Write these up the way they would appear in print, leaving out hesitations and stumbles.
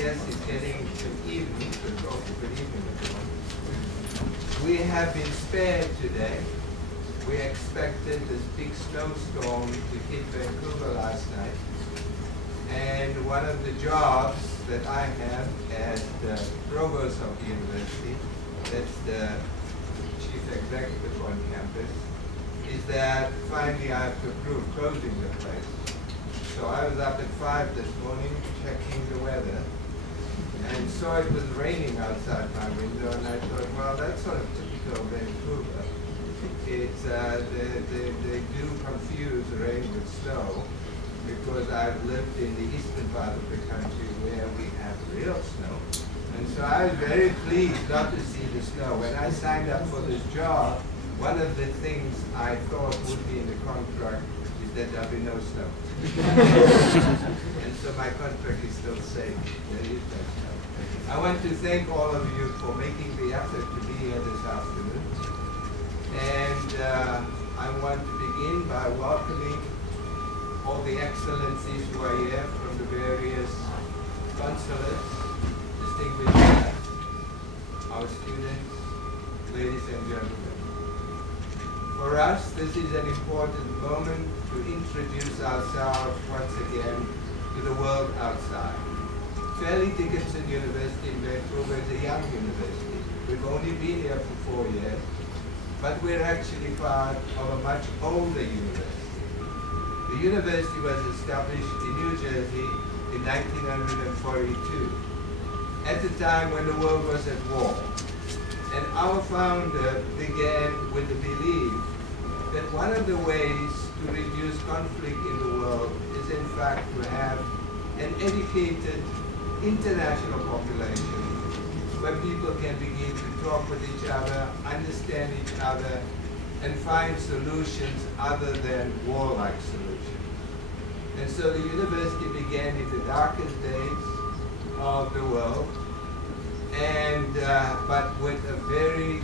guess it's getting to evening, so also good evening everyone. We have been spared today. We expected this big snowstorm to hit Vancouver last night. And one of the jobs that I have as the provost of the university, that's the chief executive on campus, is that finally I have to approve closing the place. So I was up at 5 this morning checking the weather and saw it was raining outside my window, and I thought, well, that's sort of typical of Vancouver. It's, they do confuse rain with snow, because I've lived in the eastern part of the country where we have real snow. And so I was very pleased not to see the snow. When I signed up for this job, one of the things I thought would be in the contract is that there'll be no snow. And so my contract is still safe. There is no snow. I want to thank all of you for making the effort to be here this afternoon. And I want to begin by welcoming all the excellencies who are here from the various consulates, distinguished guests, our students, ladies and gentlemen. For us, this is an important moment to introduce ourselves once again to the world outside. Fairleigh Dickinson University in Vancouver is a young university. We've only been here for 4 years, but we're actually part of a much older university. The university was established in New Jersey in 1942, at the time when the world was at war. And our founder began with the belief that one of the ways to reduce conflict in the world is in fact to have an educated international population where people can begin to talk with each other, understand each other, and find solutions other than warlike solutions. And so the university began in the darkest days of the world, and but with a very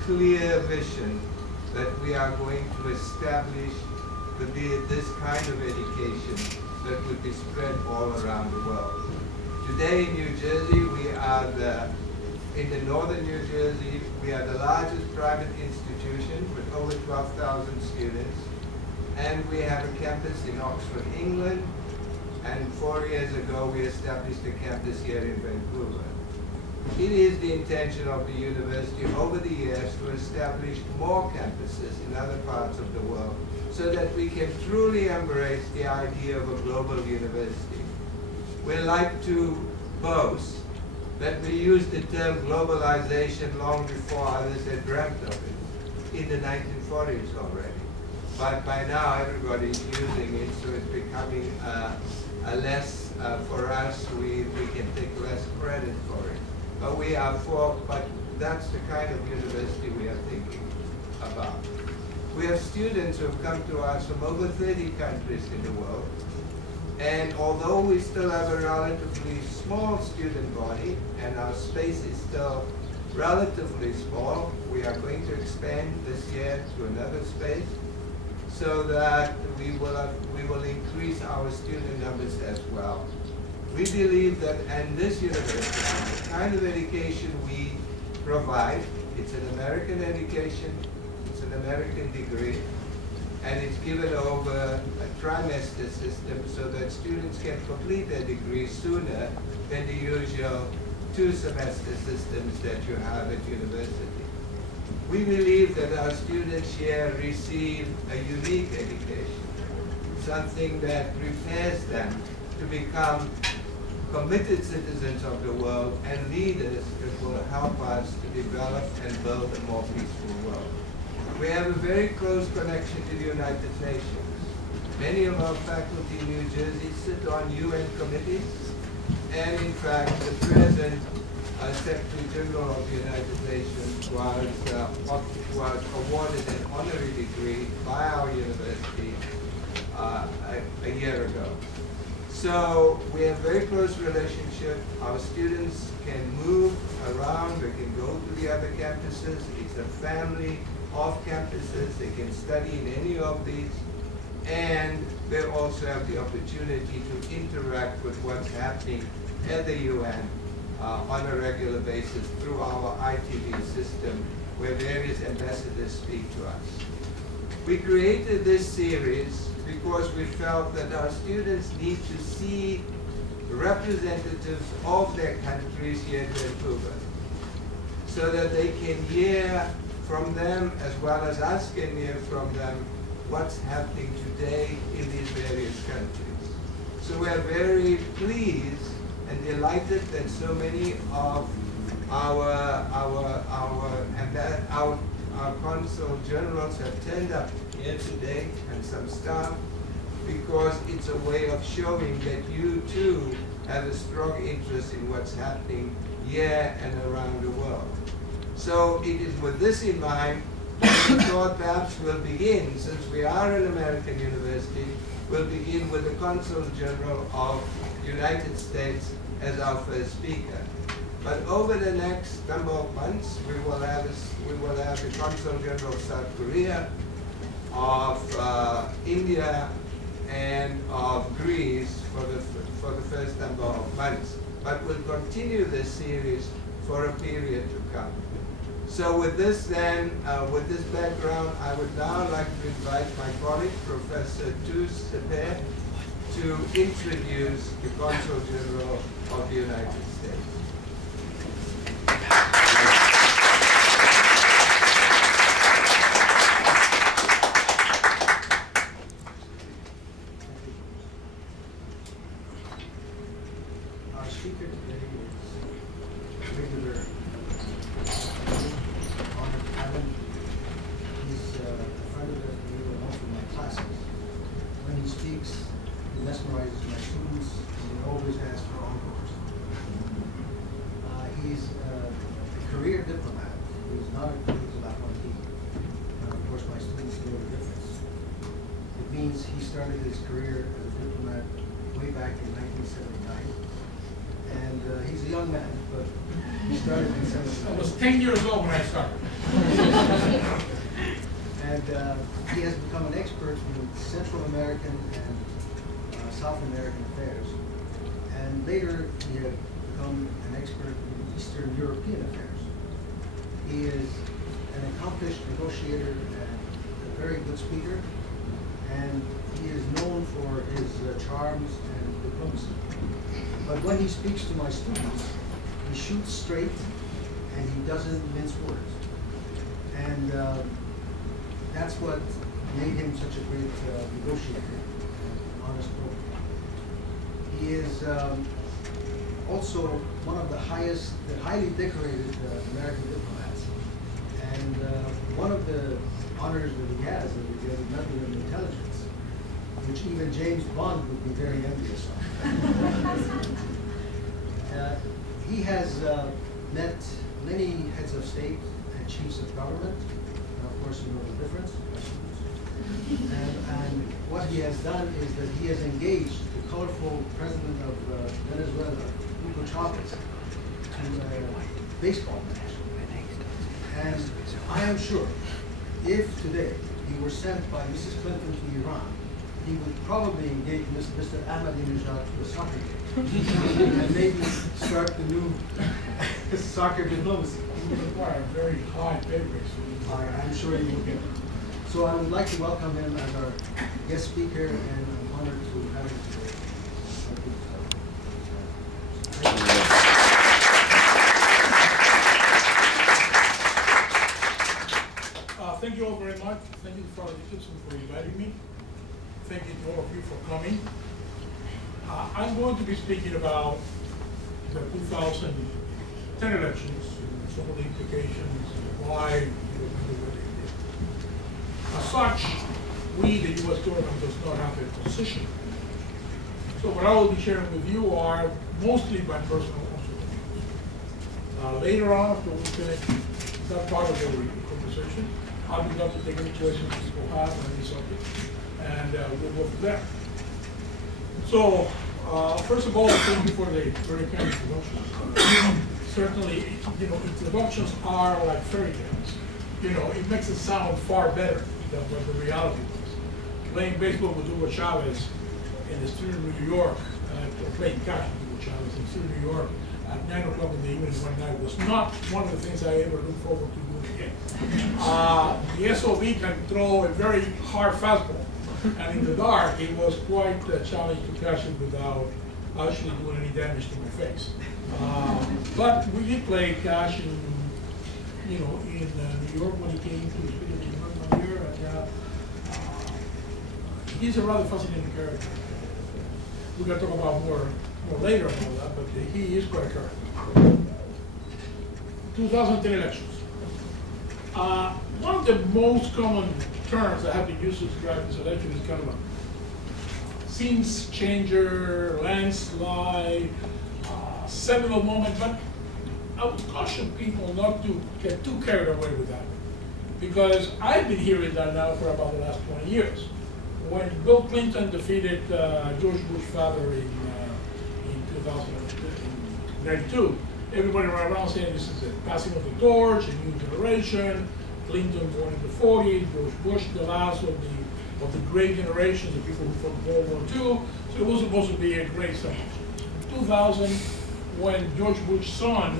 clear vision that we are going to establish this kind of education that would be spread all around the world. Today in New Jersey, we are in the northern New Jersey, we are the largest private institution with over 12,000 students. And we have a campus in Oxford, England. And 4 years ago, we established a campus here in Vancouver. It is the intention of the university over the years to establish more campuses in other parts of the world so that we can truly embrace the idea of a global university. We like to boast that we used the term globalization long before others had dreamt of it, in the 1940s already. But by now everybody's using it, so it's becoming a less, for us, we can take less credit for it. But we are but that's the kind of university we are thinking about. We have students who have come to us from over 30 countries in the world. And although we still have a relatively small student body, and our space is still relatively small, we are going to expand this year to another space so that we will increase our student numbers as well. We believe that in this university, the kind of education we provide, it's an American education, it's an American degree, and it's given over a trimester system so that students can complete their degree sooner than the usual 2-semester systems that you have at university. We believe that our students here receive a unique education, something that prepares them to become committed citizens of the world and leaders that will help us to develop and build a more peaceful world. We have a very close connection to the United Nations. Many of our faculty in New Jersey sit on UN committees, and in fact, the present Secretary General of the United Nations was awarded an honorary degree by our university a year ago. So we have a very close relationship. Our students can move around, they can go to the other campuses. It's a family of campuses. They can study in any of these. and they also have the opportunity to interact with what's happening at the UN on a regular basis through our ITV system, where various ambassadors speak to us. We created this series because we felt that our students need to see representatives of their countries here in Vancouver, so that they can hear from them, as well as us can hear from them, what's happening today in these various countries. So we are very pleased and delighted that so many of our Consul Generals have turned up here today, and some staff, because it's a way of showing that you too have a strong interest in what's happening here and around the world. So it is with this in mind, we thought perhaps we'll begin, since we are an American university, we'll begin with the Consul General of the United States as our first speaker. But over the next number of months, we will have the Consul General of South Korea, of India, and of Greece for the first number of months. But we'll continue this series for a period to come. So with this then, with this background, I would now like to invite my colleague, Professor Tu Sepe, to introduce the Consul General of the United States. Our speaker today is regular honored Adam. He's a friend of me and most of my classes. When he speaks, he mesmerizes my students, and he always asks for encores. He's a career diplomat. He's not a career appointee. And of course, my students know the difference. It means he started his career as a diplomat way back in 1979. And he's a young man, but he started in 79. I was 10 years old when I started. And he has become an expert in Central American and South American affairs. And later, he had become an expert in Eastern European affairs. He is an accomplished negotiator and a very good speaker. And he is known for his charms and diplomacy. But when he speaks to my students, he shoots straight and he doesn't mince words. And that's what made him such a great negotiator and honest broker. He is also one of the highly decorated American diplomats. And one of the honors that he has is the Medal of Intelligence, which even James Bond would be very envious of. He has met many heads of state and chiefs of government, and of course you know the difference. And what he has done is that he has engaged the colorful president of Venezuela, Hugo Chavez, to a baseball match. And I am sure if today he were sent by Mrs. Clinton to Iran, he would probably engage Mr. Ahmadinejad to a soccer game and maybe start the new soccer diplomacy. It would require a very high pay raise. I'm sure he will get it. So I would like to welcome him as our guest speaker, and I'm honored to have him today. Thank you all very much. Thank you, Father Dickinson, for inviting me. Thank you to all of you for coming. I'm going to be speaking about the 2010 elections, some of the implications, why we did what they did. As such, we, the U.S. government, does not have a position. So what I will be sharing with you are mostly my personal observations. Later on, after we finish that part of the conversation, I'll be glad to take any questions people have on any subject, and we'll go from there. So, first of all, thank you for the very kind introduction. Certainly, introductions are like fairy tales. It makes it sound far better than what the reality was. playing baseball with Hugo Chavez in the street of New York, playing catch with Hugo Chavez in the street of New York at 9 o'clock in the evening one night was not one of the things I ever look forward to doing again. The SOB can throw a very hard fastball, and in the dark, it was quite a challenge to catch it without actually doing any damage to my face. But we did play catch in, in New York when he came to the city of New York one year, and he's a rather fascinating character. We got to talk about more later on all that, but he is quite a character. 2010 elections. One of the most common terms that have been used to describe this election is kind of a scenes changer, landslide, seminal moment, but I would caution people not to get too carried away with that, because I've been hearing that now for about the last 20 years. When Bill Clinton defeated George Bush's father in 1992, everybody ran around saying this is the passing of the torch, a new generation. Clinton born in the 40s, George Bush the last of the great generation, the people who fought World War II. So it was supposed to be a great celebration. In 2000, when George Bush's son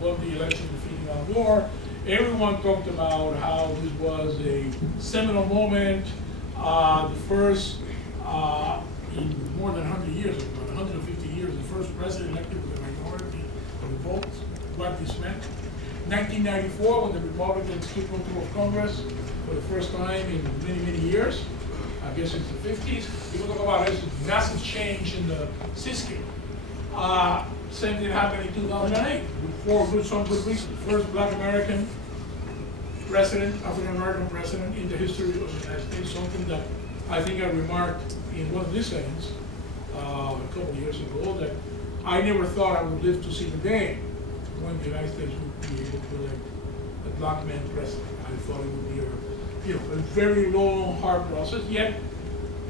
won the election defeating Al Gore, everyone talked about how this was a seminal moment, the first in more than 100 years, about 150 years, the first president elected with a minority of the votes. What this meant. 1994, when the Republicans took control of Congress for the first time in many, many years, I guess since the 50s, people talk about this massive change in the system. Same thing happened in 2008, for some good reason. First Black American president, African American president in the history of the United States, something that I think I remarked in one of these settings a couple of years ago, that I never thought I would live to see the day when the United States would be able to elect a black man president. I thought it would be a very long, hard process, yet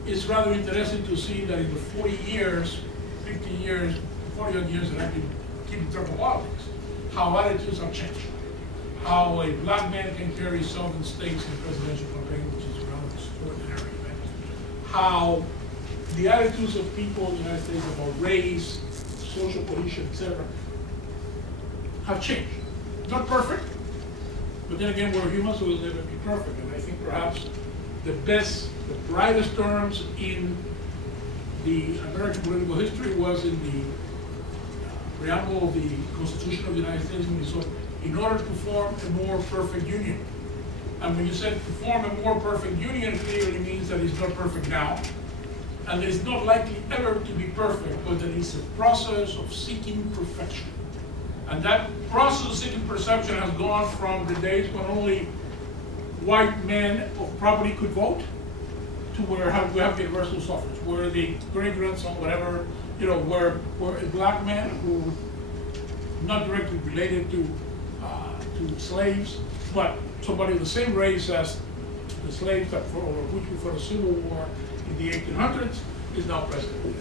it's rather interesting to see that in the 40 years, 50 years, 40 odd years that I've been keeping track of politics, how attitudes have changed. How a black man can carry southern states in the presidential campaign, which is a rather extraordinary event. How the attitudes of people in the United States about race, social cohesion, etc., have changed. Not perfect, but then again, we're humans, so we'll never be perfect. And I think perhaps the best, the brightest terms in the American political history was in the preamble of the Constitution of the United States, when we saw, in order to form a more perfect union. And when you said to form a more perfect union, it clearly means that it's not perfect now, and that it's not likely ever to be perfect, but that it's a process of seeking perfection. And that process of seeking perfection has gone from the days when only white men of property could vote, to where we have the universal suffrage, where the great-grandson, whatever, where a black man who, not directly related to slaves, but somebody of the same race as the slaves that for the Civil War in the 1800s, is now president.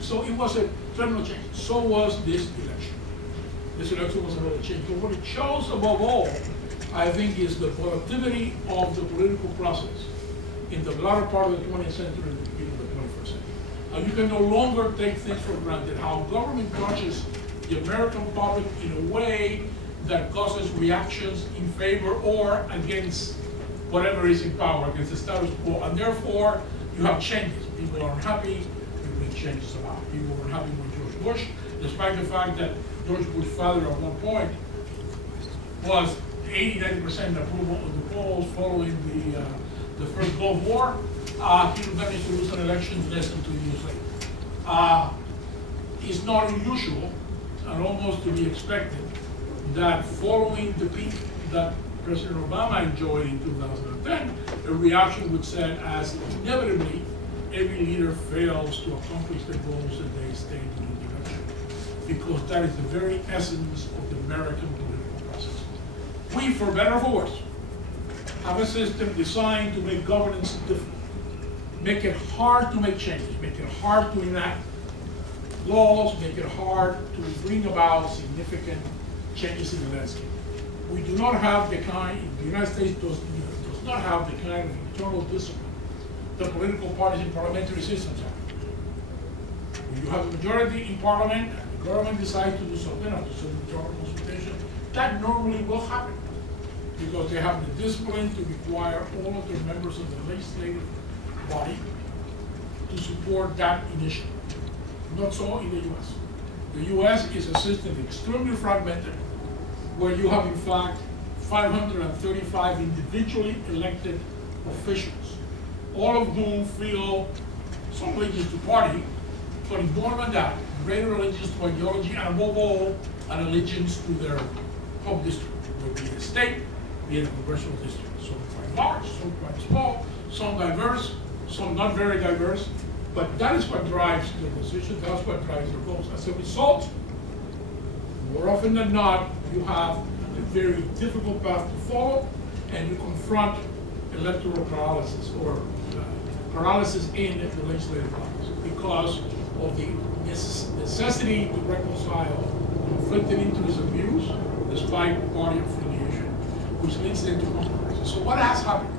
So it was a terminal change. So was this election. This election was another change. But what it shows above all, I think, is the volatility of the political process in the latter part of the 20th century and the beginning of the 21st century. You can no longer take things for granted. How government touches the American public in a way that causes reactions in favor or against whatever is in power, against the status quo. And therefore, you have changes. People are unhappy, you bring changes about. People were unhappy with George Bush, despite the fact that George Bush's father at one point was 80–90% approval of the polls following the first Gulf War. He managed to lose an election less than 2 years later. It's not unusual and almost to be expected that following the peak that President Obama enjoyed in 2010, a reaction would set as inevitably every leader fails to accomplish the goals that they state in the election, because that is the very essence of the American political process. We, for better or for worse, have a system designed to make governance difficult, make it hard to make changes, make it hard to enact laws, make it hard to bring about significant changes in the landscape. We do not have the kind, the United States does not have the kind of internal discipline the political parties in parliamentary systems are. When you have a majority in parliament, and the government decides to do something after some majority consultation, that normally will happen, because they have the discipline to require all of the members of the legislative body to support that initiative. Not so in the US. The US is a system extremely fragmented, where you have in fact 535 individually elected officials, all of whom feel some allegiance to party, but more than that, greater allegiance to ideology, and above all, an allegiance to their home district, whether it be a state, be it a congressional district. Some quite large, some quite small, some diverse, some not very diverse, but that is what drives the decision, that's what drives the votes. As a result, more often than not, you have a very difficult path to follow, and you confront electoral paralysis, or paralysis in the legislative bodies, because of the necessity to reconcile conflicting interest abuse despite party affiliation, which leads them to compromises. So what has happened?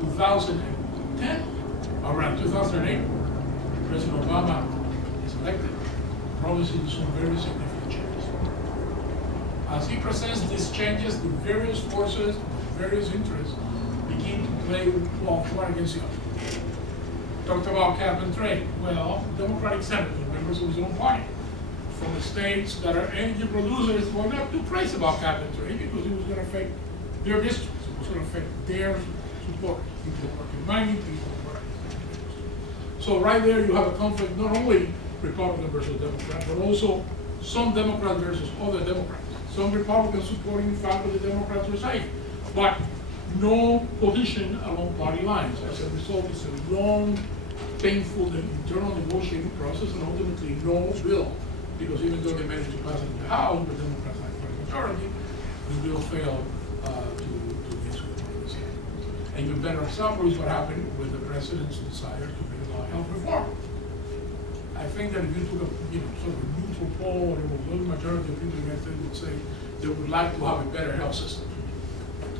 2010, around 2008, President Obama is elected, promising some very significant changes. As he presents these changes, the various forces, various interests begin to play off one against the other. Talked about cap and trade. Well, Democratic senators, members of his own party, from the states that are energy producers, were not too crazy about cap and trade because it was going to affect their districts. It was going to affect their support. People who work in mining, people who work in. So right there you have a conflict, not only Republican versus Democrat, but also some Democrats versus other Democrats. Some Republicans supporting the fact that the Democrats were safe, but no cohesion along party lines. As a result, it's a long, painful internal negotiating process, and ultimately no bill, because even though they managed to pass it in the House, the Democrats had a majority, the bill failed to get to the Congress. And even better example is what happened with the president's desire to bring about health reform. I think that if you took a sort of a neutral poll, or a little majority of people in the United States would say they would like to have a better health system.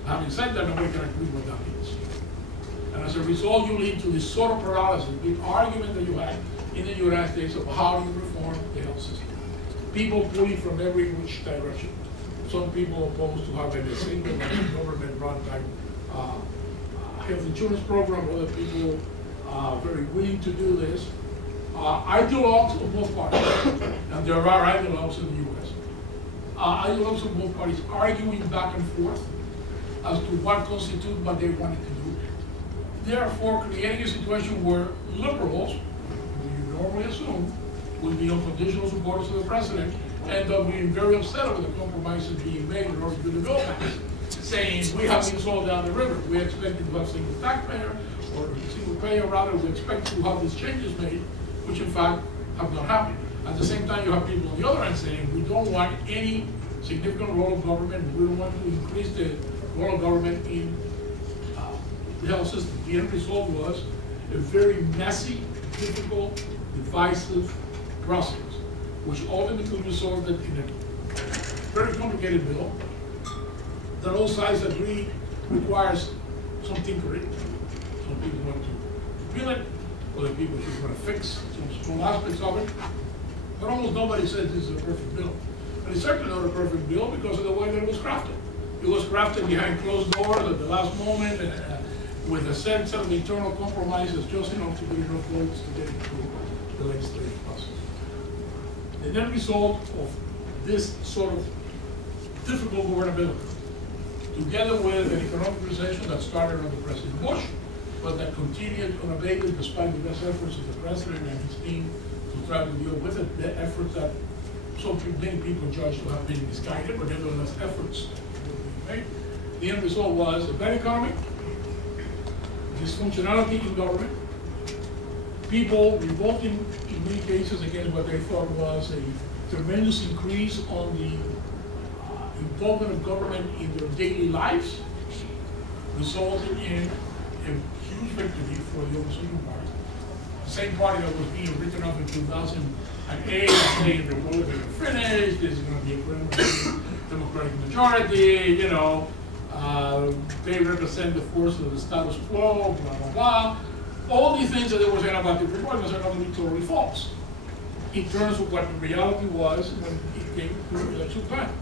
Having said that, nobody can agree what that means. And as a result, you lead to this sort of paralysis, the argument that you had in the United States of how you reform the health system. People pulling from every which direction. Some people opposed to having a single government-run type health insurance program. Other people very willing to do this. Ideologues of both parties, and there are ideologues in the U.S. Ideologues of both parties arguing back and forth as to what constitutes what they wanted to do. Therefore, creating a situation where liberals, who you normally assume would be unconditional supporters of the president, end up being very upset over the compromises being made in order to do the bill pass, saying we have been sold down the river. We expected to have single taxpayer, or single payer rather. We expect to have these changes made, which in fact have not happened. At the same time, you have people on the other end saying we don't want any significant role of government. We don't want to increase the role of government in the health system. The end result was a very messy, difficult, divisive process, which ultimately resulted in a very complicated bill that all sides agree requires some tinkering. Some people want to repeal it, other people just want to fix some small aspects of it. But almost nobody says this is a perfect bill. And it's certainly not a perfect bill because of the way that it was crafted. It was crafted behind closed doors at the last moment, with a set of internal compromises just enough to get enough votes to get it through the legislative process. The net result of this sort of difficult governability, together with an economic recession that started under President Bush, but that continued unabated despite the best efforts of the president and his team to try to deal with it, the efforts that many people judge to have been misguided, but nevertheless efforts were being made. The end result was a bad economy, dysfunctionality in government, people revolting in many cases against what they thought was a tremendous increase on the involvement of government in their daily lives, resulting in a huge victory for the opposition party. The same party that was being written up in 2008, saying the Republicans are finished, this is going to be a Democratic majority, you know, they represent the force of the status quo, blah, blah, blah. all these things that they were saying about the Republicans are going to be totally false in terms of what the reality was when it came to election time.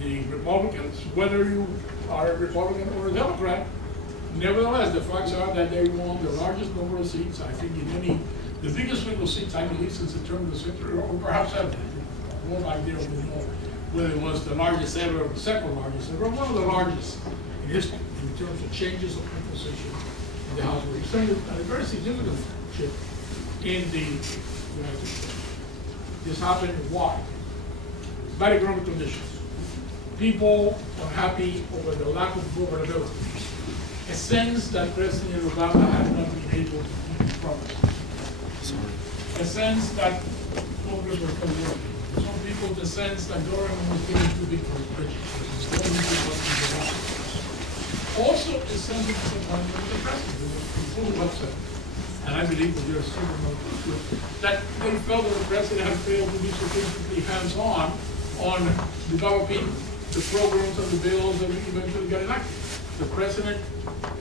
The Republicans, whether you are a Republican or a Democrat, nevertheless, the facts are that they won the largest number of seats, I think, the biggest single seats, I believe, since the turn of the century, or perhaps ever. One idea of whether it was the largest ever or the second largest ever, one of the largest in history in terms of changes of composition in the House of Representatives, and a very significant shift in the United States. This happened why? Bad economic conditions. People unhappy over the lack of governability. A sense that President Obama had not been able to keep his promise. A sense that Congress was overworking. Some people, the sense that government was getting too big for its britches. Also, a sense of disappointment with the president. They were fully upset. And I believe that there's super no truth to it, that they felt that the president had failed to be sufficiently hands-on on developing the programs and the bills that we eventually got enacted. The president,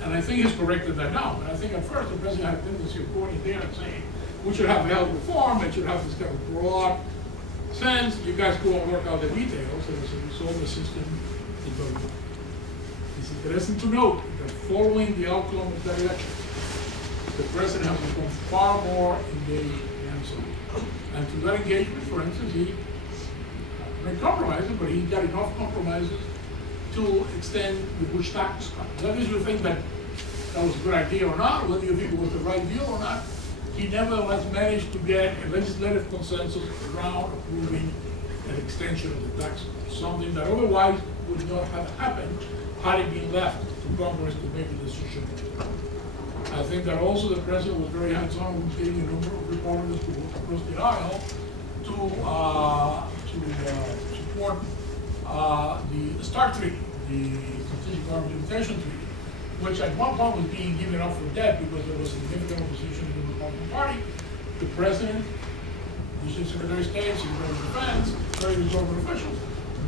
and I think he's corrected that now, but I think at first the president had a tendency of going in there and saying, we should have health reform, it should have this kind of broad sense, you guys go and work out the details, and as a result the system is going on. It's interesting to note that following the outcome of that election, the president has become far more engaged hands-on. And through that engagement, for instance, he made compromises, but he got enough compromises to extend the Bush tax cut. Whether you think that that was a good idea or not, whether you think it was the right deal or not, he nevertheless managed to get a legislative consensus around approving an extension of the tax cut, something that otherwise would not have happened had it been left to Congress to make a decision. I think that also the president was very hands-on with getting a number of Republicans to work across the aisle to support the START Treaty, the Strategic Arms Limitation Treaty, which at one point was being given up for dead because there was significant opposition in the Republican Party. The president, the Secretary of State, Secretary of Defense, various government officials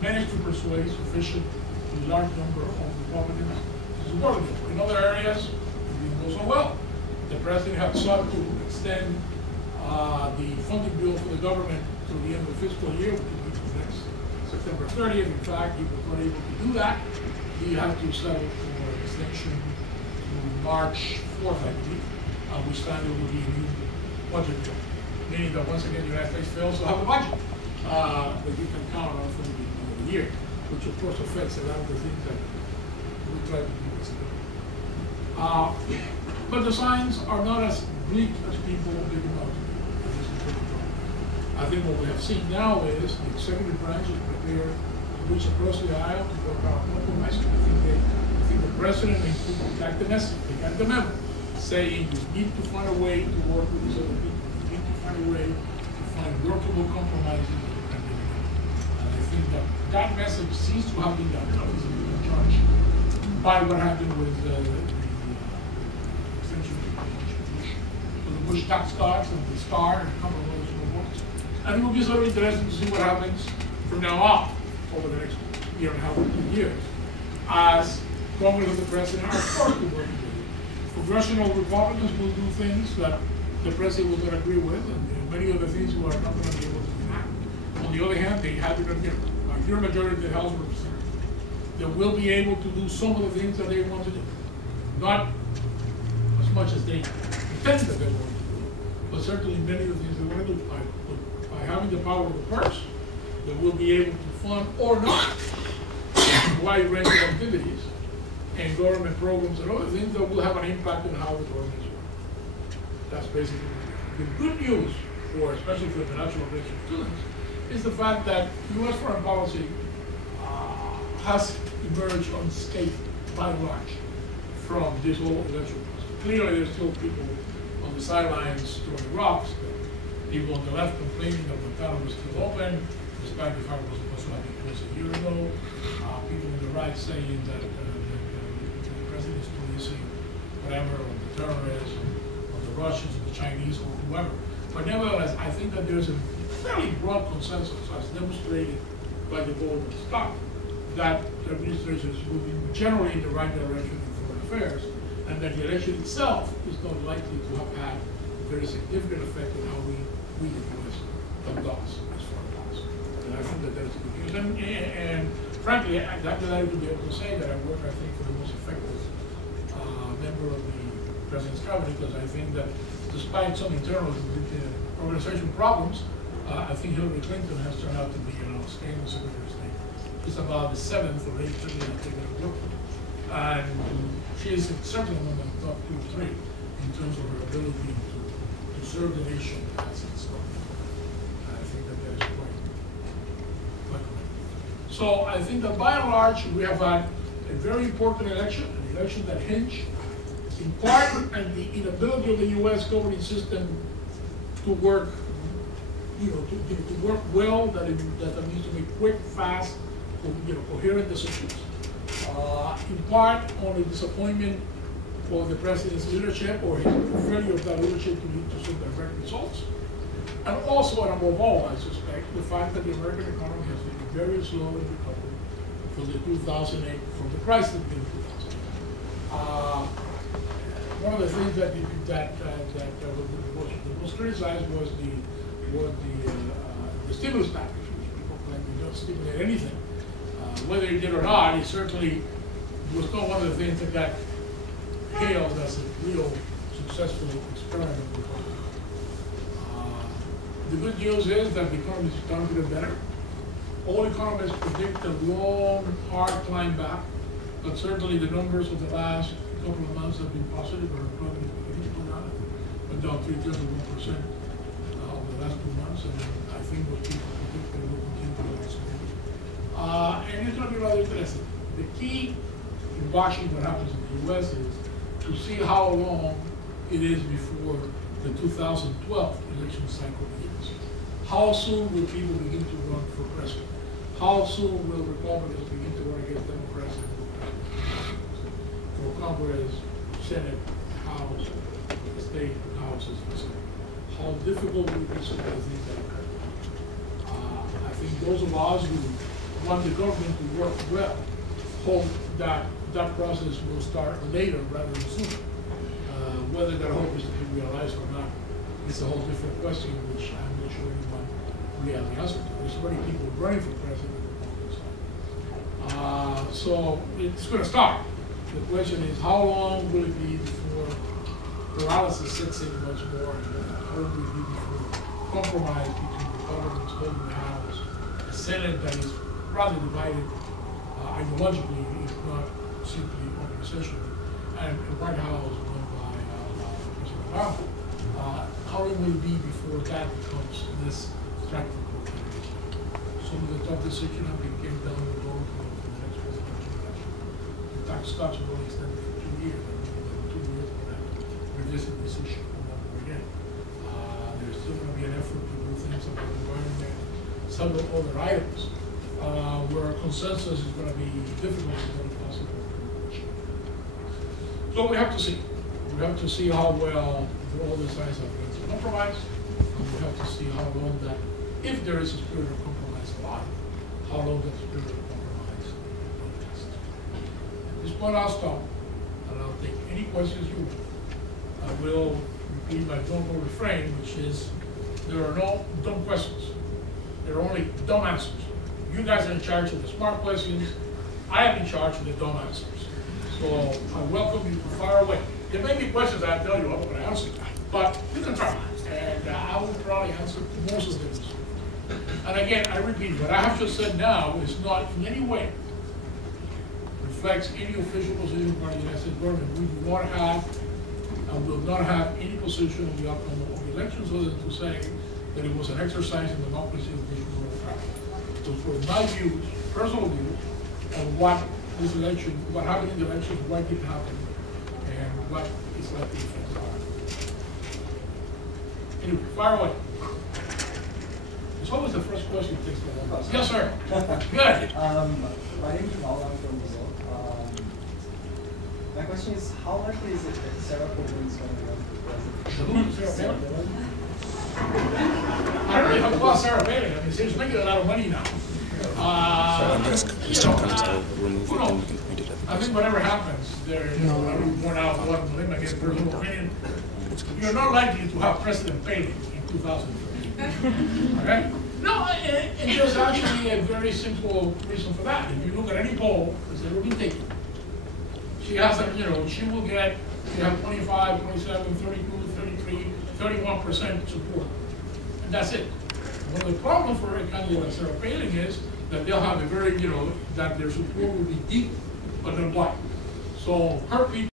managed to persuade a large number of Republicans to support it. In other areas, it didn't go so well. The president had sought to extend the funding bill for the government to the end of the fiscal year, which is next September 30th. In fact, he was not able to do that. He had to settle for an extension to March 4th, I believe, which time there will be a new budget bill. Meaning that once again, the United States fails to have a budget that you can count on for the beginning of the year, which of course affects a lot of the things that we try to do as well. But the signs are not as bleak as people make them out to be. I think what we have seen now is the executive branch is prepared to reach across the aisle to work out compromise. I think the president got the message, they got the memo, saying you need to find a way to work with these other people. You need to find a way to find workable compromises. And I think that that message seems to have been done, obviously in charge, by what happened with the extension of the Bush tax cuts and the STAR and a couple of those reports. And it will be sort of interesting to see what happens from now on over the next year and a half or 2 years, as Congress and the president are forced to work together. Congressional Republicans will do things that the president will not agree with, and many other things who are not going to be able to enact. On the other hand, they have a pure majority of the House of Representatives. They will be able to do some of the things that they want to do. Not as much as they pretend that they want to do, but certainly many of the things they want to do. By having the power of the purse, they will be able to fund or not wide range of activities and government programs and other things that will have an impact on how the government is run. That's basically the good news, for especially for the national election students, is the fact that U.S. foreign policy has emerged unscathed by and large from this whole election process. Clearly, there's still people on the sidelines throwing rocks. People on the left complaining that Guantanamo was still open, despite the fact it was supposed to have been closed a year ago. People on the right saying that the president is policing whatever, on the terrorists, on the Russians, or the Chinese, or whoever. But nevertheless, I think that there's a fairly broad consensus, as demonstrated by the vote of stock, that the administration is moving generally in the right direction in foreign affairs, and that the election itself is not likely to have had a very significant effect on how we in the U.S. conduct as foreign policy. And I think that that's good news. And frankly, I'm delighted to be able to say that I work, I think, for the most effective member of the President's Cabinet, because I think that despite some internal organizational problems, I think Hillary Clinton has turned out to be an outstanding Secretary of State. She's about the 7th or 8th President I've worked with. And she is certainly among the top 2 or 3 in terms of her ability to serve the nation as it's going. I think that is quite good. So I think that by and large, we have had a very important election, an election that hinged in part on the inability of the U.S. governing system to work, to work well, that needs to be quick, fast, coherent decisions. In part on the disappointment for the president's leadership or his failure of that leadership to lead to some direct results. And also, and above all, I suspect, the fact that the American economy has been very slow in recovery from the 2008, from the crisis in 2008. One of the things that was most criticized was the stimulus package, which people claim did not stimulate anything. Whether it did or not, it certainly was not one of the things that got hailed as a real successful experiment. The good news is that the economy is starting to get better. All economists predict a long, hard climb back, but certainly the numbers of the last couple of months have been positive. Our employment is beginning to go down. Went down 0.3% over the last 2 months, and I think what people predict that it will continue to go down. And it's going to be rather interesting. The key in watching what happens in the U.S. is to see how long it is before the 2012 election cycle begins. How soon will people begin to run for president? How soon will Republicans begin to run against Democrats for Congress, Senate, House, the state houses, etc.? How difficult will it be some of the things that occur? I think those of us who want the government to work well hope that that process will start later rather than sooner. Whether that hope is to be realized or not is a whole different question, which I'm not sure anyone really has the answer to. There's already people running for president on the Republican side. So it's going to start. The question is, how long will it be before paralysis sets in much more, and how long will it be before compromise between Republicans holding the House, a Senate that is rather divided ideologically, if not simply organizationally, and a White House run by President Obama. How long will it be before that becomes this practical? Some of the tough decisions have been came down the road for the next presidential election. The tax cuts will only extend for 2 years. And 2 years we're going to revisit this issue over again. There's still going to be an effort to do things about the environment, several other items. Where consensus is going to be difficult to get possible. So we have to see. We have to see how well all the sides have been to compromise. And we have to see how long that, if there is a spirit of compromise alive, how long that spirit of compromise will last. At this point, I'll stop, and I'll take any questions you want. I will repeat my normal refrain, which is, there are no dumb questions. There are only dumb answers. You guys are in charge of the smart questions. I am in charge of the dumb answers. So I welcome you to fire away. There may be questions I tell you I'm not going to answer, but you can try. And I will probably answer most of them. And again, I repeat, what I have just said now is not in any way reflects any official position by the United States government. We do not have and will not have any position on the outcome of the elections other than to say that it was an exercise in democracy of the people of the country. So for my views, personal views, on what this election, what happened in the election, why did it happen, and what is likely to transpire. Anyway, fire away. It's always the first question that takes the long. Yes, sir. Good. My name is Paul. I'm from Brazil. My question is, how likely is it that Sarah Palin is going to run for president? Sarah Palin? I don't really have to call Sarah Palin. I mean, she's making a lot of money now. Unless Christian comes to remove it, then we can point it at the I think whatever happens, there, went out one limb against personal opinion. You're not likely to have President Palin in 2013. Okay? No, and there's actually a very simple reason for that. If you look at any poll that's ever been taken, she has a, she will get, you have 25, 27, 32, 33, 31% support. And that's it. One of the problems for a candidate like Sarah Palin is that they'll have a very, that their support will be deep, but not wide. So her people